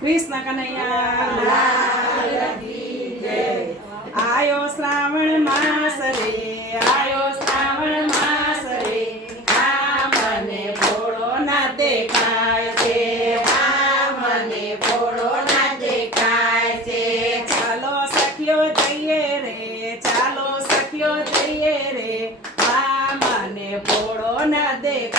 કૃષ્ણ કનૈયા. આયો શ્રાવણ માસ રે, આયો શ્રાવણ માસ રે. આ મને ભોળો ના દેખાય છે આ મને ભોળો ના દેખાય છે. ચાલો સખ્યો જઈએ રે, ચાલો સખ્યો જઈએ રે. મને ભોળો ના દેખાય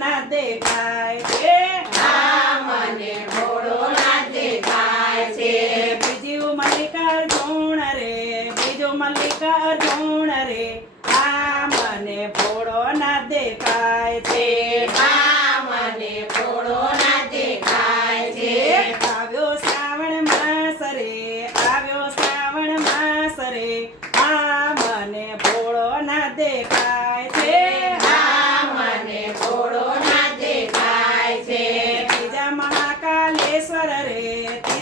ના દેખાય છે. આ મને ભોળો ના દેખાય છે. બીજું મલ્લિકાર્જુન રે બીજું મલ્લિકાર્જુન રે. આ મને ભોળો ના દેખાય છે. આ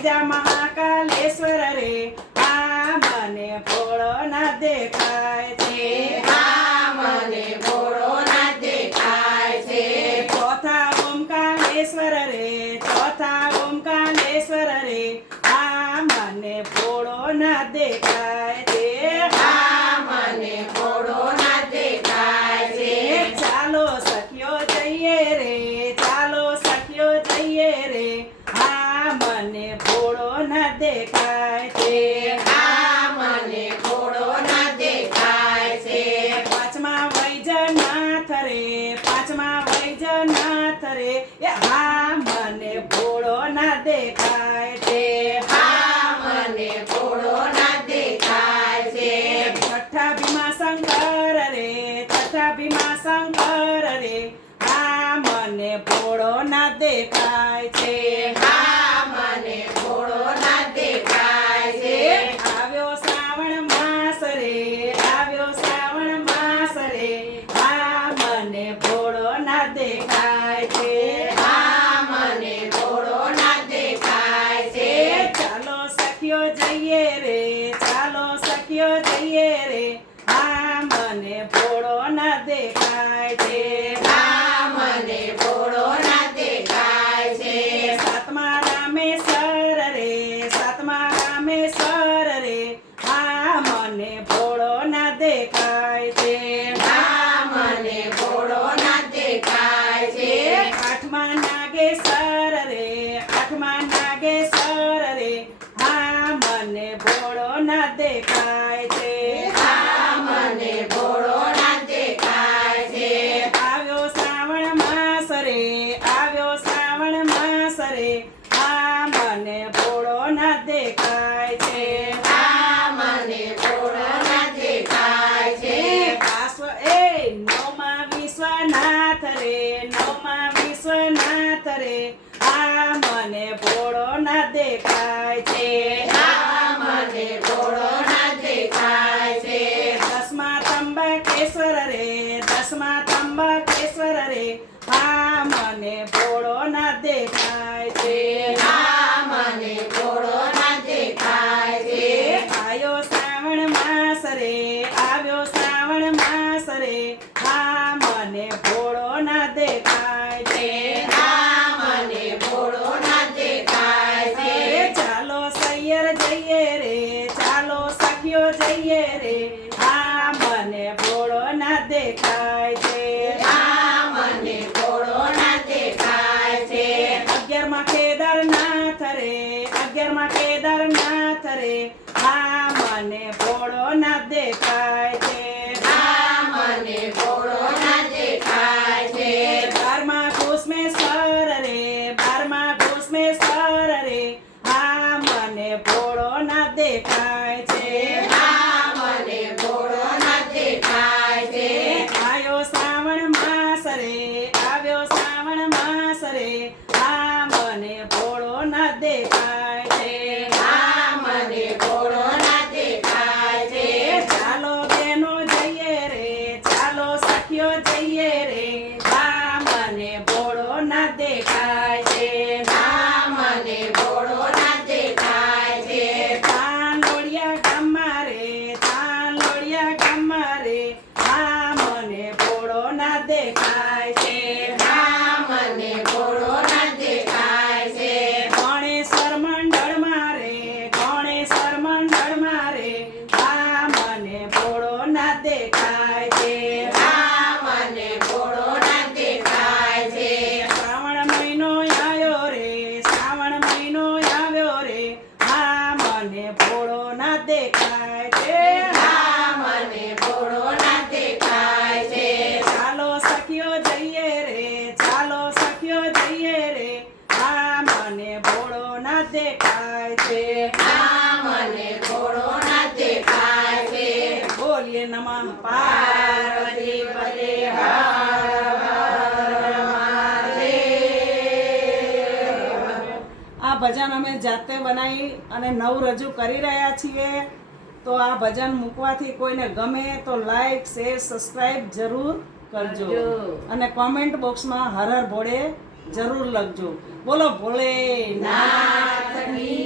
ત્રીજા મહાકાલેશ્વર રે આ મને ભોળો ના દેખાય છે. આ મને ભોળો ના દેખાય છે. ચોથા ઓમકારેશ્વર રે ચોથા ઓમકારેશ્વર રે આ મને ભોળો ના દેખાય છે આ મને ભોળો ના દેખાય છે ચાલો સખીઓ જઈએ રે ચાલો સખીઓ જઈએ રે આ મને ભોળો ના દેખાય છે આ મને ભોળો ના દેખાય છે પાંચમા વૈજનાથ રે પાંચમા વૈજનાથ રે એ હા મને ભોળો ના દેખાય છે આ મને ભોળો ના દેખાય છે છઠ્ઠા ભીમા શંકર રે છઠ્ઠા ભીમા શંકર રે આ મને ભોળો ના દેખાય છે આ મને ભોળો ના દેખાય છે આવ્યો શ્રાવણ માસ રે આવ્યો શ્રાવણ માસ રે આ મને ભોળો ના દેખાય છે આ મને ભોળો ના દેખાય છે ચાલો સખીઓ જઈએ રે ચાલો સખીઓ જઈએ રે આ મને ભોળો ના દેખાય છે આ મને ભોળો ના દેખાય છે સાતમા રામેશ્વર રે સાતમા રામેશ્વર રે આ મને ભોળો ના દેખાય છે આ મને ભોળો ના દેખાય છે આઠમા નાગેશ્વર રે આઠમા નાગેશ્વર રે આ મને ભોળો ના દેખાય છે આ મને ભોળો ના દેખાય છે આવ્યો શ્રાવણ માસ રે આવ્યો શ્રાવણ માસ રે આ મને ભોળો ના દેખાય છે આ મને ભોળો ના દેખાય છે પાસો એ નવમા વિશ્વનાથ રે નવમા વિશ્વનાથ રે આ મને ભોળો ના દેખાય છે આ મને ભોળો ના દેખાય છે દસમા ત્રંબકેશ્વર રે દસમા ત્રંબકેશ્વર આ મને ભોળો ના દેખાય છે. મને ભોળો ના દેખાય છે. આવ્યો શ્રાવણ માસ રે આવ્યો શ્રાવણ માસ રે હા મને ભોળો ના દેખાય છે. આ મને ભોળો ના દેખાય છે. ચાલો સૈયર જઈએ રે ચાલો સખીઓ જઈએ રે હા મને ભોળો ના દેખાય છે આ મને ભોળો ના દેખાય છે અગિયારમાં કેદારનાથ રે અગિયારમાં કેદારનાથ રે આ મને ભોળો ના દેખાય છે. આ મને ભોળો ના દેખાય છે. બારમા ઘોષમેશ્વર રે બારમા ઘોષમેશ્વર રે આ મને ભોળો ના દેખાય છે. આ મને ભોળો ના દેખાય છે. આવ્યો શ્રાવણ માસ રે આવ્યો શ્રાવણ માસ રે આ મને ભોળો ના દેખાય talleres. મને ભોળો ના દેખાય છે. મને ભોળો ના દેખાય છે. ચાલો સખીઓ જઈએ રે ચાલો સખીઓ જઈએ રે. હા મને ભોળો ના દેખાય છે. ભજન અમે જાતે બનાવી અને નવ રજૂ કરી રહ્યા છીએ. તો આ ભજન મૂકવાથી કોઈને ગમે તો લાઈક શેર સબસ્ક્રાઇબ જરૂર કરજો. અને કોમેન્ટ બોક્સમાં હર હર ભોળે જરૂર લખજો. બોલો ભોળે નાથ કી